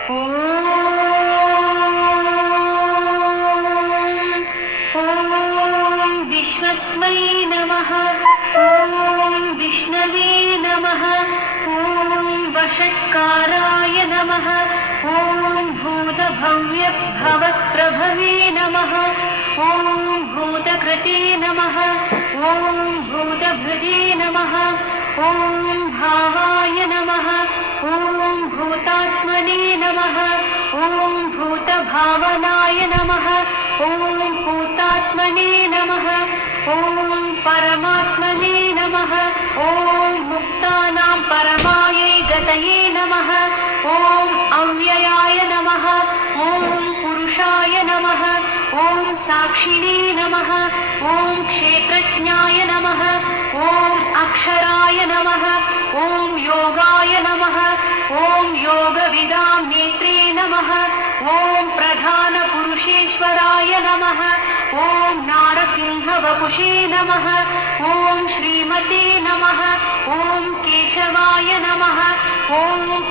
ॐ विश्वस्मै नमः। ॐ विष्णवे नमः। ॐ वषट्काराय नमः। ॐ भूतभव्यभवत्प्रभवे नमः। ॐ भूतकृते नमः। ॐ भूतभृदे नमः। ॐ भावाय नमः भूतात्मने नमः। ॐ परमात्मने नमः। ॐ मुक्तानां परमायै गतये नमः। ॐ अव्ययाय नमः। ॐ पुरुषाय नमः। ॐ साक्षिणे नमः। ॐ क्षेत्रज्ञाय नमः। ॐ अक्षराय नमः। नमः। ॐ नारसिंहवपुषे नमः। ॐ श्रीमते नमः। ॐ केशवाय नमः। ॐ